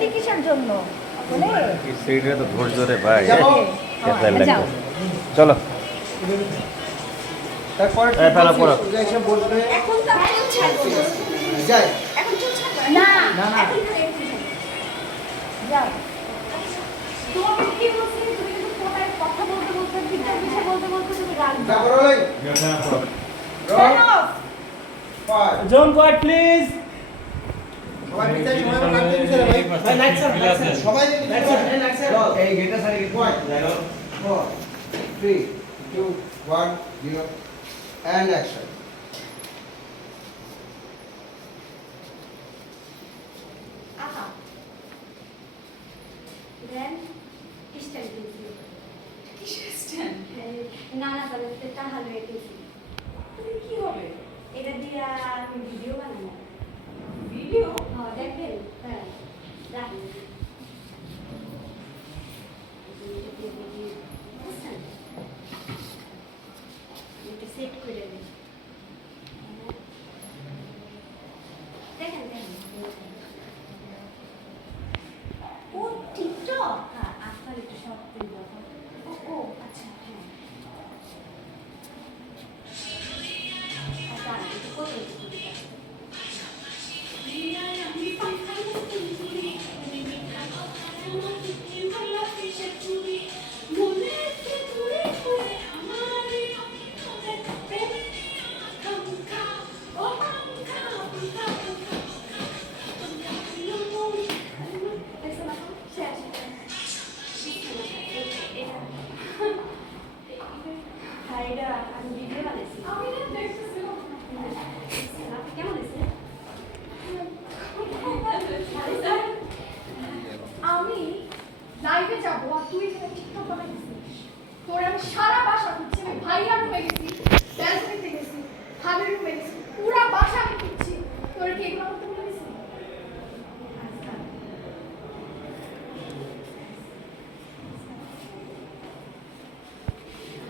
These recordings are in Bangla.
রেডি কিসের জন্য বলে সেইটা তো ধৈর্য রে ভাই যাও চলো তারপরে ফেলা পড়ো এসে বলবে এখন তো আমি ছাড়বো যাই এখন চুল ছাড়বো না না, না। এখন তো একটু যাও তোমাকে কি বলছি তুমি কিন্তু ফোনে কথা বলতে বলতে বিদ্যার বিষয় বলতে বলতে তুমি গান গাও তারপরে ওই Turn off. পাঁচ John, quiet, please. সবাই পিছাই সবাই কাটতে পিছাই ভাই Hey, lights up, lights up. সবাই Lights up, hey, lights up. এই গেটটা সারি point 4 3 2 1 0 and action Aha. Then stand দিয়েছি। stand? না না তাহলে সেটা হালে রেখেছি। কি হবে? এটা দিয়ে আমি ভিডিও বানাবো। ভিডিও? হ্যাঁ দেখবেন। হ্যাঁ। রাখুন। বুঝছেন? এটা সেট করে দেবেন। দেখেন দেখেন। ও টিকটক আপনার একটু শর্ট ফিল্ম ও আচ্ছা হ্যাঁ আচ্ছা একটু করে আমি ভিডিও বানাইছি কেমন আছে আমি লাইভে যাব আর তুই এখানে টিকটক বানাইছিস তোর আমি সারা বাসা খুঁজছি আমি ভাইয়ার রুমে গেছি ড্যান্স করতে গেছি হাবির রুমে গেছি পুরা বাসা আমি খুঁজছি তোর কি এগুলো করতে বলেছি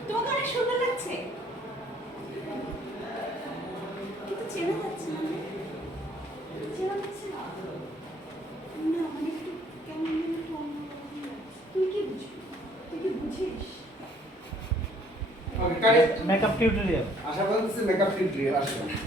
তোমাকে অনেক সুন্দর লাগছে কিন্তু চেনা যাচ্ছে না চেনা যাচ্ছে না না মানে একটু কেমন যেন একটু অন্যরকম লাগছে। তুই কি বুঝবি তুই কি বুঝিস ওকে কাটে Makeup tutorial. আশা বলতেছি মেকআপ টিউটোরিয়াল আসবে